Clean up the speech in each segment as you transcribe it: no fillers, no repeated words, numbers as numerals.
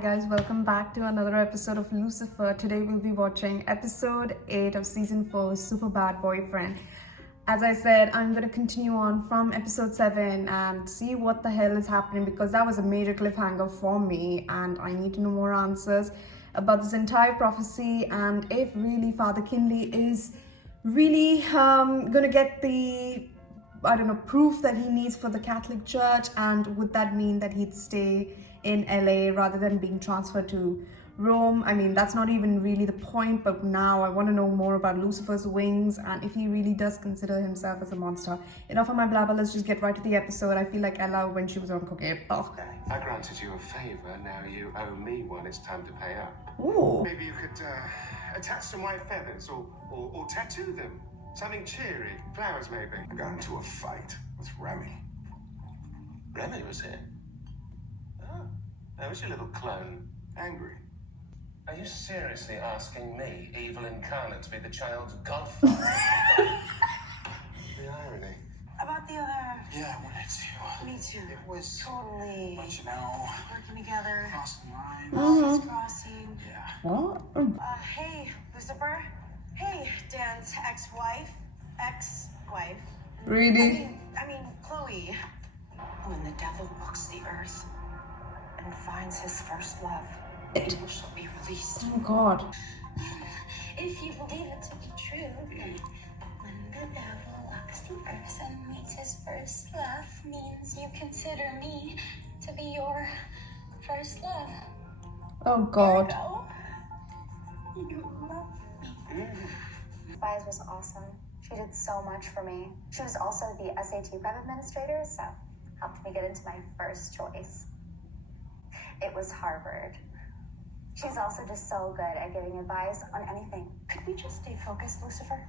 guys, welcome back to another episode of Lucifer. Today we'll be watching episode 8 of season 4, Super Bad Boyfriend. As I said, I'm going to continue on from episode 7 and see what the hell is happening, because that was a major cliffhanger for me and I need to know more answers about this entire prophecy, and if really Father Kinley is really going to get the proof that he needs for the Catholic Church, and would that mean that he'd stay in LA rather than being transferred to Rome? I mean, that's not even really the point, but now I want to know more about Lucifer's wings and if he really does consider himself as a monster. Enough of my blabber, let's just get right to the episode. I feel like Ella when she was on cocaine. Oh. I granted you a favor, now you owe me one. It's time to pay up. Ooh. Maybe you could attach some white feathers or tattoo them. Something cheery. Flowers, maybe. I got into a fight with Remy. Remy was here. Oh, that was your little clone. Angry. Are you seriously asking me, evil incarnate, to be the child's godfather? The irony. About the other... Yeah, I wanted to. Me too. It was... Totally. But you know... Working together. Crossing lines. Lines crossing. Yeah. What? Hey, Lucifer. Hey, Dan's ex-wife. Ex-wife. Really? I mean, Chloe. When the devil walks the earth and finds his first love, he shall be released. Oh God. If you believe it to be true, then when the devil walks the earth and meets his first love, means you consider me to be your first love. Oh God. Ergo, you love me. Spies was awesome. She did so much for me. She was also the SAT prep administrator, so helped me get into my first choice. It was Harvard. She's also just so good at giving advice on anything. Could we just stay focused, Lucifer?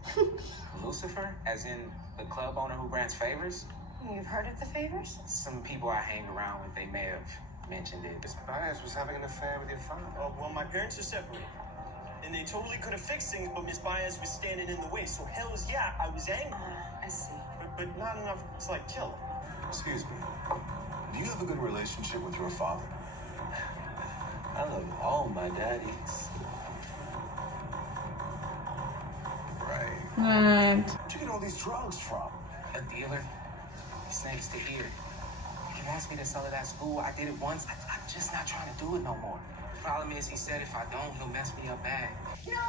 Lucifer? As in the club owner who grants favors? You've heard of the favors? Some people I hang around with, they may have mentioned it. Miss Byers was having an affair with your father. Oh, well, my parents are separated. And they totally could have fixed things, but Miss Byers was standing in the way. So hells yeah, I was angry. I see. But not enough to, like, kill her. Excuse me. Do you have a good relationship with your father? I love all my daddies. Right. And Where'd you get all these drugs from? A dealer? His name's to here. He wants me to sell it at school. I did it once. I'm just not trying to do it no more. The problem is, he said if I don't, he'll mess me up bad. No,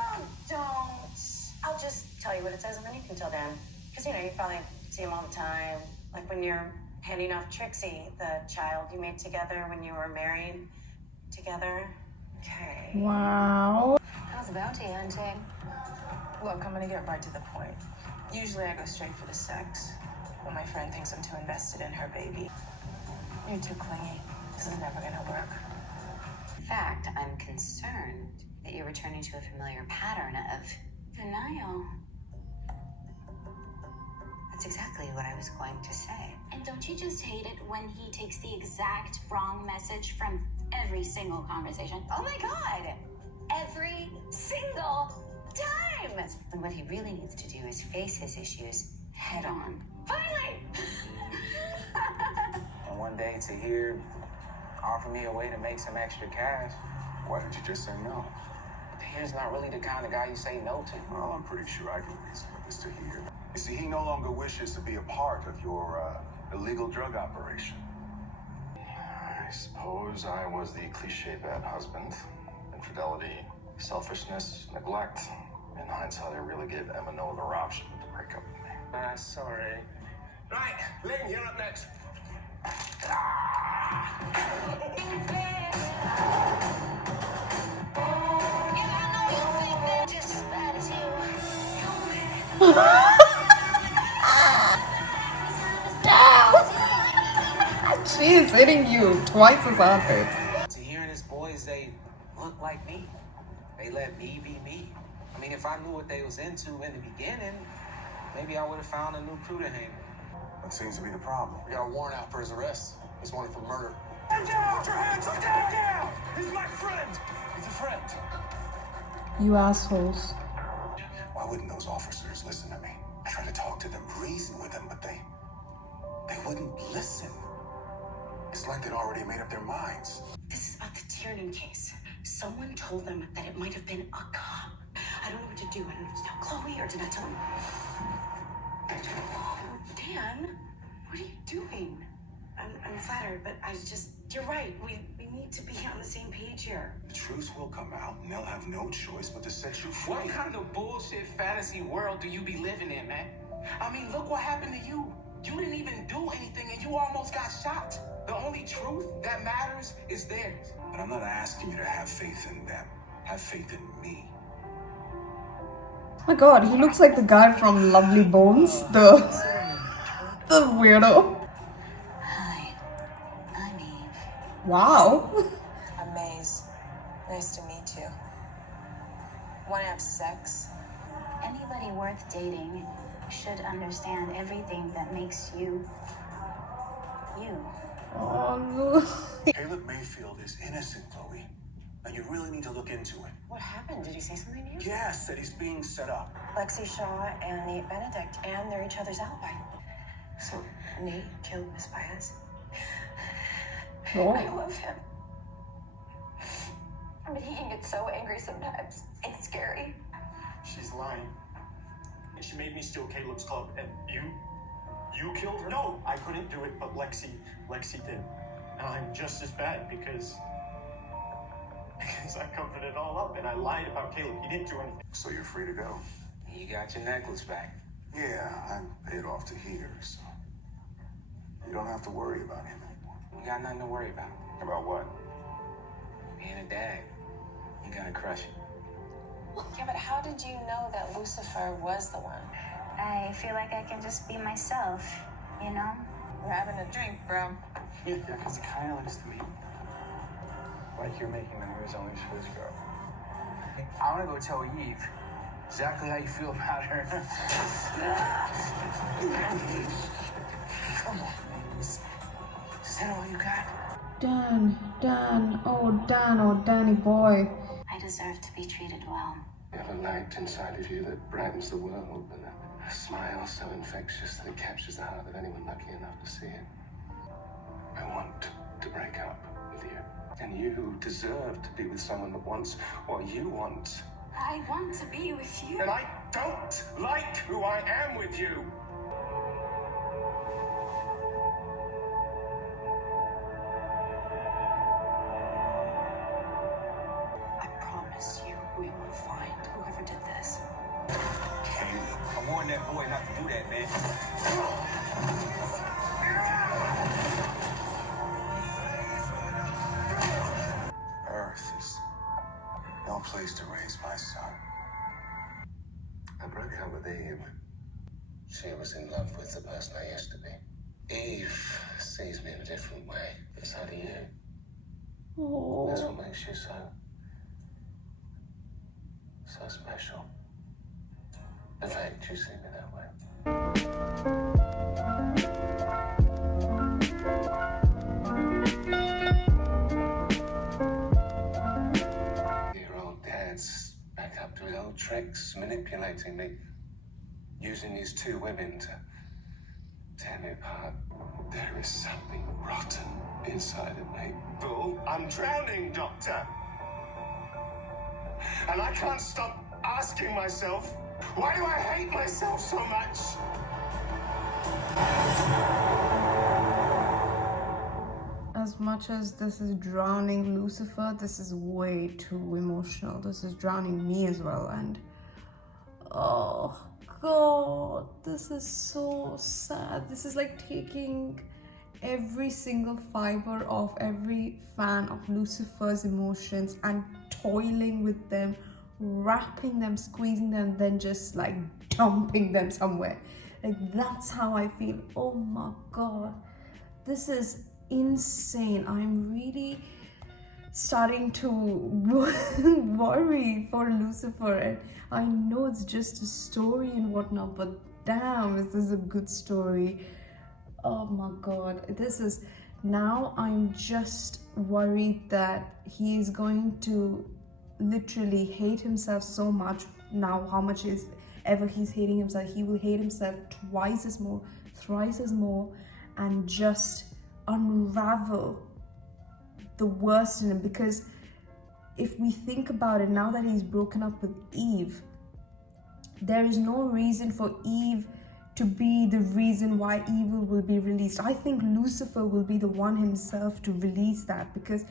don't. I'll just tell you what it says and then you can tell Dan. Because, you probably see him all the time. Like when you're handing off Trixie, the child you made together when you were married together. Okay. wow. How's bounty hunting? Look, I'm gonna get right to the point. Usually I go straight for the sex. When my friend thinks I'm too invested in her baby. You're too clingy. This is never gonna work. In fact, I'm concerned that you're returning to a familiar pattern of denial. That's exactly what I was going to say. And don't you just hate it when he takes the exact wrong message from every single conversation? Oh my God! Every single time! And what he really needs to do is face his issues head on. Finally! And one day, Tahir offered me a way to make some extra cash. Why didn't you just say no? Tahir's not really the kind of guy you say no to. Well, I'm pretty sure I can reason with this to hear. You see, he no longer wishes to be a part of your illegal drug operation. I suppose I was the cliche bad husband. Infidelity, selfishness, neglect. In hindsight, I really gave Emma no other option but to break up with me. I'm sorry. Right, Lynn, you're up next. She is hitting you twice as hard. Tahir and his boys, they look like me. They let me be me. I mean, if I knew what they was into in the beginning, maybe I would have found a new crew to hang with. That seems to be the problem. We got a warrant out for his arrest. He's wanted for murder. Stand down! Put your hands up! Stand down! He's my friend! He's a friend. You assholes. Why wouldn't those officers listen to me? I tried to talk to them, reason with them, but they wouldn't listen. It's like they'd already made up their minds. This is about the Kiernan case. Someone told them that it might have been a cop. I don't know what to do. I don't know if to tell Chloe or did I tell him? Oh, Dan, what are you doing? I'm flattered, but you're right. We need to be on the same page here. The truth will come out, and they'll have no choice but to set you free. What kind of bullshit fantasy world do you be living in, man? I mean, look what happened to you. You didn't even do anything and you almost got shot. The only truth that matters is theirs. But I'm not asking you to have faith in them. Have faith in me. Oh my god, he looks like the guy from Lovely Bones, the weirdo. Hi, I'm Eve. Wow. I'm Maze. Nice to meet you. Want to have sex? Anybody worth dating should understand everything that makes you, you. Oh no. Caleb Mayfield is innocent, Chloe. And you really need to look into it. What happened? Did he say something to you? Yes, that he's being set up. Lexi Shaw and Nate Benedict, and they're each other's alibi. So Nate killed Miss Baez. Oh. I love him. But he can get so angry sometimes. It's scary. She's lying. And she made me steal Caleb's club. And you killed her? No, I couldn't do it, but Lexi did. And I'm just as bad because I covered it all up and I lied about Caleb. He didn't do anything. So you're free to go. You got your necklace back. Yeah, I'm paid off to here, so you don't have to worry about him anymore. You got nothing to worry about. About what? Being a dad, you gotta crush it. Yeah, but how did you know that Lucifer was the one? I feel like I can just be myself, you know? We're having a drink, bro. Yeah, because it kind of looks to me like you're making memories only for this girl. I wanna go tell Eve exactly how you feel about her. Come on, Maze. Is that all you got? Dan, oh Danny boy. I deserve to be treated well. You have a light inside of you that brightens the world, and a smile so infectious that it captures the heart of anyone lucky enough to see it. I want to break up with you. And you deserve to be with someone that wants what you want. I want to be with you. And I don't like who I am with you. I promise you, we will find whoever did this. I warned that boy not to do that, man. Earth is no place to raise my son. I broke up with Eve. She was in love with the person I used to be. Eve sees me in a different way. But so do you. Oh. That's what makes you so special. In fact, you see me that way. Your old dad's back up to his old tricks, manipulating me, using these two women to tear me apart. There is something rotten inside of me. Bull, I'm drowning, Doctor. And I can't stop asking myself, why do I hate myself so much? As much as this is drowning Lucifer, this is way too emotional. This is drowning me as well. And oh God, this is so sad. This is like taking every single fiber of every fan of Lucifer's emotions and toiling with them, wrapping them, squeezing them, then just like dumping them somewhere. Like that's how I feel. Oh my God, this is insane. I'm really starting to worry for Lucifer, and I know it's just a story and whatnot, but damn, is this a good story? Oh my God, this is, now I'm just worried that he is going to literally hate himself so much. Now how much is ever he's hating himself, he will hate himself twice as more, thrice as more, and just unravel the worst in him. Because if we think about it, now that he's broken up with Eve, there is no reason for Eve to be the reason why evil will be released. I think Lucifer will be the one himself to release that, because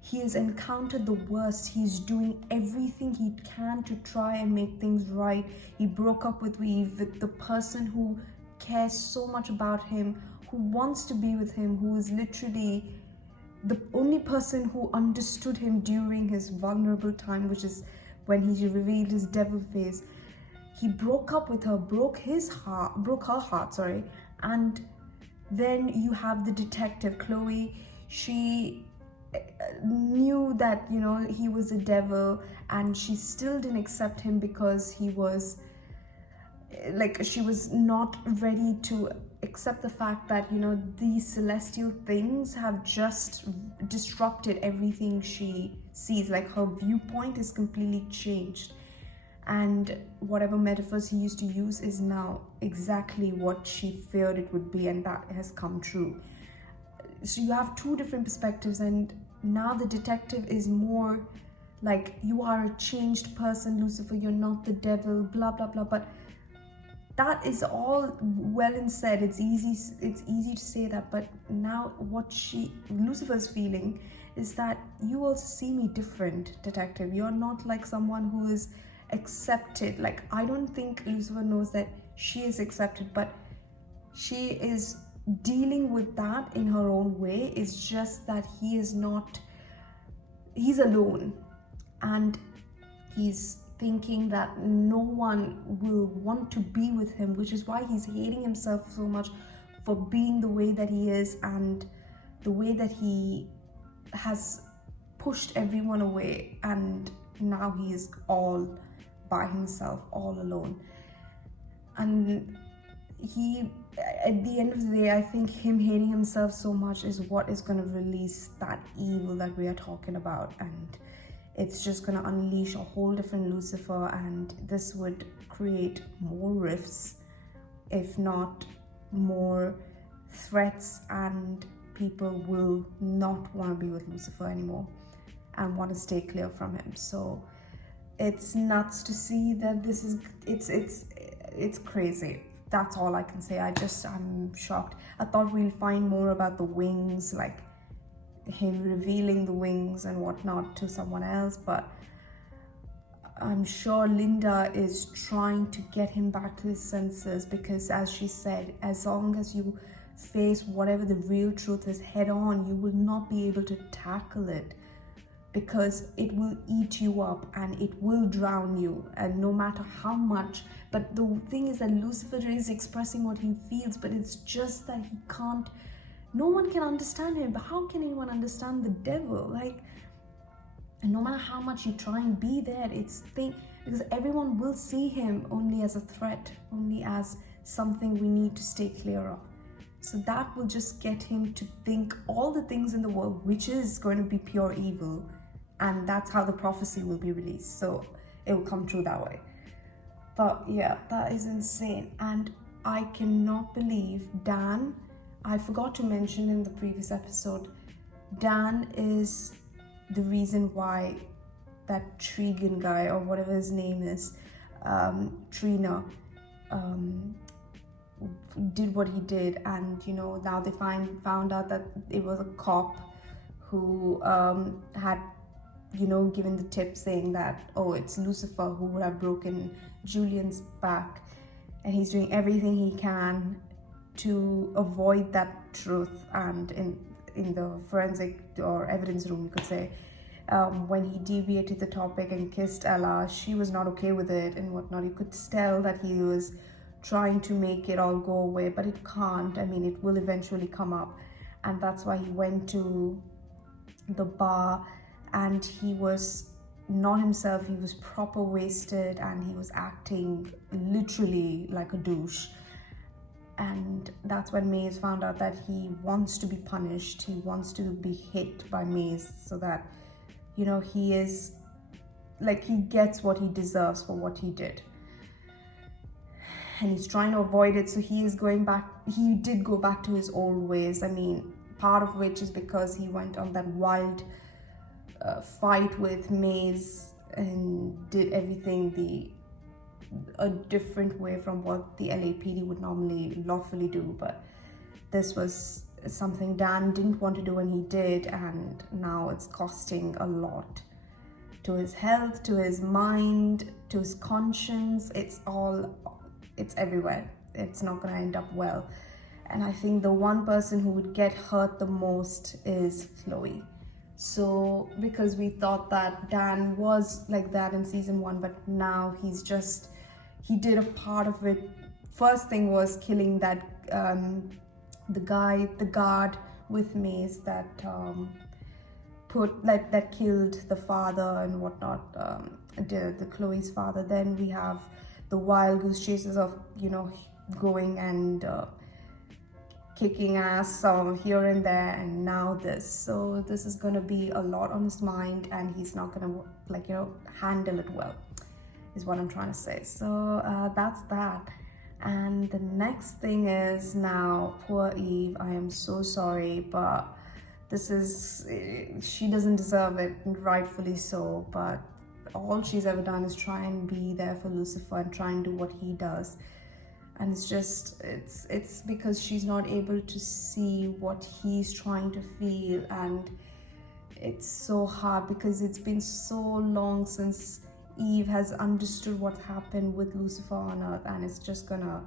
he has encountered the worst. He's doing everything he can to try and make things right. He broke up with Eve, with the person who cares so much about him, who wants to be with him, who is literally the only person who understood him during his vulnerable time, which is when he revealed his devil face. He broke up with her, broke her heart, sorry. And then you have the detective, Chloe. She knew that, you know, he was a devil, and she still didn't accept him because he was like, she was not ready to accept the fact that, you know, these celestial things have just disrupted everything she sees. Like, her viewpoint is completely changed, and whatever metaphors he used to use is now exactly what she feared it would be, and that has come true. So you have two different perspectives, and now the detective is more like, you are a changed person, Lucifer, you're not the devil, blah blah blah. But that is all well and said. It's easy to say that, but now what Lucifer's feeling is that you also see me different, detective. You're not like someone who is accepted. Like, I don't think Lucifer knows that she is accepted, but she is dealing with that in her own way. It's just that he's alone, and he's thinking that no one will want to be with him, which is why he's hating himself so much for being the way that he is, and the way that he has pushed everyone away, and now he is all by himself, all alone. And he, at the end of the day, I think him hating himself so much is what is going to release that evil that we are talking about, and it's just going to unleash a whole different Lucifer, and this would create more rifts, if not more threats, and people will not want to be with Lucifer anymore and want to stay clear from him. So it's nuts to see that this is, it's crazy. That's all I can say. I'm shocked. I thought we'll find more about the wings, like him revealing the wings and whatnot to someone else, but I'm sure Linda is trying to get him back to his senses, because as she said, as long as you face whatever the real truth is head on, you will not be able to tackle it, because it will eat you up and it will drown you, and no matter how much. But the thing is that Lucifer is expressing what he feels, but it's just that he can't, no one can understand him. But how can anyone understand the devil? Like, and no matter how much you try and be there, because everyone will see him only as a threat, only as something we need to stay clear of. So that will just get him to think all the things in the world, which is going to be pure evil, and that's how the prophecy will be released. So it will come true that way. But yeah, that is insane. And I cannot believe Dan, I forgot to mention in the previous episode, Dan is the reason why that Trigan guy, or whatever his name is, Trina, did what he did. And you know, now they found out that it was a cop who had, you know, given the tip saying that, oh, it's Lucifer who would have broken Julian's back, and he's doing everything he can to avoid that truth. And in the forensic or evidence room, you could say, when he deviated the topic and kissed Ella, she was not okay with it and whatnot. You could tell that he was trying to make it all go away, but it can't. I mean, it will eventually come up, and that's why he went to the bar, and he was not himself. He was proper wasted, and he was acting literally like a douche. And that's when Maze found out that he wants to be punished. He wants to be hit by Maze so that, you know, he is like, he gets what he deserves for what he did. And he's trying to avoid it. So he is going back. He did go back to his old ways. I mean, part of which is because he went on that wild fight with Maze and did everything a different way from what the LAPD would normally lawfully do. But this was something Dan didn't want to do and he did, and now it's costing a lot to his health, to his mind, to his conscience. It's everywhere. It's not going to end up well. And I think the one person who would get hurt the most is Chloe. So because we thought that Dan was like that in season 1, but now he did a part of it. First thing was killing that the guard with Mace that that killed the father and whatnot, the Chloe's father. Then we have the wild goose chases of, you know, going and kicking ass here and there, and now this. So this is gonna be a lot on his mind, and he's not gonna, like, you know, handle it well, is what I'm trying to say. So that's that. And the next thing is, now poor Eve, I am so sorry, but she doesn't deserve it, rightfully so, but all she's ever done is try and be there for Lucifer and try and do what he does. And it's because she's not able to see what he's trying to feel, and it's so hard because it's been so long since Eve has understood what happened with Lucifer on Earth, and it's just gonna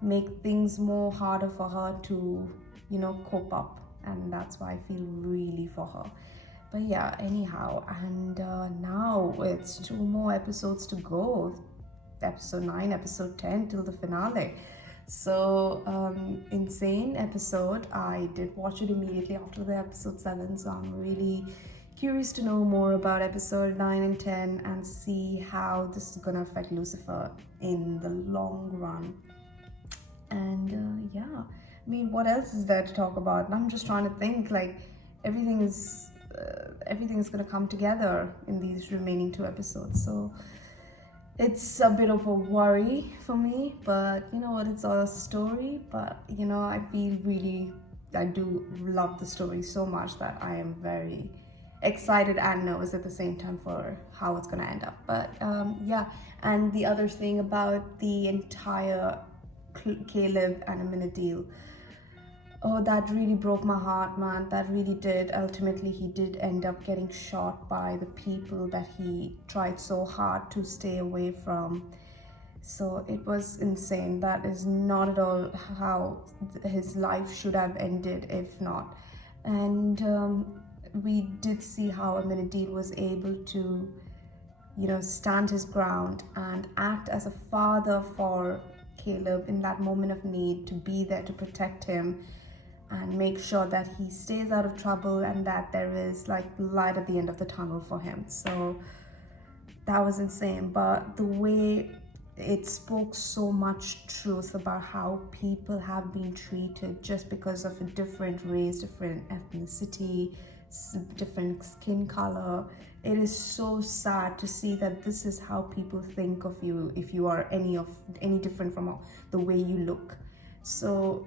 make things more harder for her to, you know, cope up. And that's why I feel really for her. But yeah, anyhow, and now it's 2 more episodes to go. Episode 9, episode 10 till the finale. So insane episode. I did watch it immediately after the episode 7, so I'm really curious to know more about episode 9 and 10 and see how this is gonna affect Lucifer in the long run. And yeah, I mean, what else is there to talk about? And I'm just trying to think, like, everything is gonna come together in these remaining 2 episodes. So it's a bit of a worry for me, but you know what, it's a story. But you know, I do love the story so much that I am very excited and nervous at the same time for how it's gonna end up. But yeah, and the other thing about the entire Caleb and Amina deal, oh, that really broke my heart, man. That really did. Ultimately, he did end up getting shot by the people that he tried so hard to stay away from. So it was insane. That is not at all how his life should have ended, if not. And we did see how Amenadil was able to, you know, stand his ground and act as a father for Caleb in that moment of need, to be there to protect him and make sure that he stays out of trouble and that there is like light at the end of the tunnel for him. So that was insane. But the way it spoke so much truth about how people have been treated just because of a different race, different ethnicity, different skin color. It is so sad to see that this is how people think of you if you are any different from the way you look. So,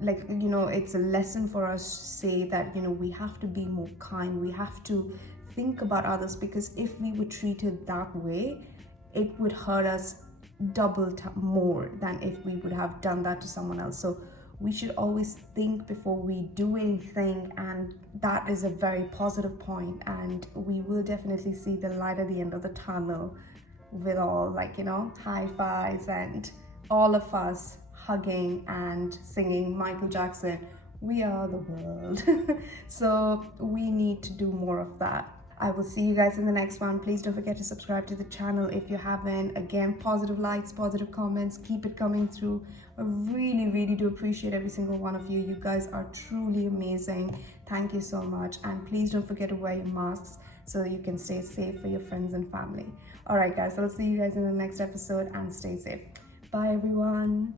like, you know, it's a lesson for us to say that, you know, we have to be more kind. We have to think about others, because if we were treated that way, it would hurt us double more than if we would have done that to someone else. So we should always think before we do anything, and that is a very positive point. And we will definitely see the light at the end of the tunnel with all, like, you know, high fives and all of us hugging and singing Michael Jackson, "We Are the World." So we need to do more of that. I will see you guys in the next one. Please don't forget to subscribe to the channel if you haven't. Again, positive likes, positive comments, keep it coming through. I really do appreciate every single one of you. You guys are truly amazing. Thank you so much. And please don't forget to wear your masks so that you can stay safe for your friends and family. All right, guys, I'll see you guys in the next episode, and stay safe. Bye, everyone.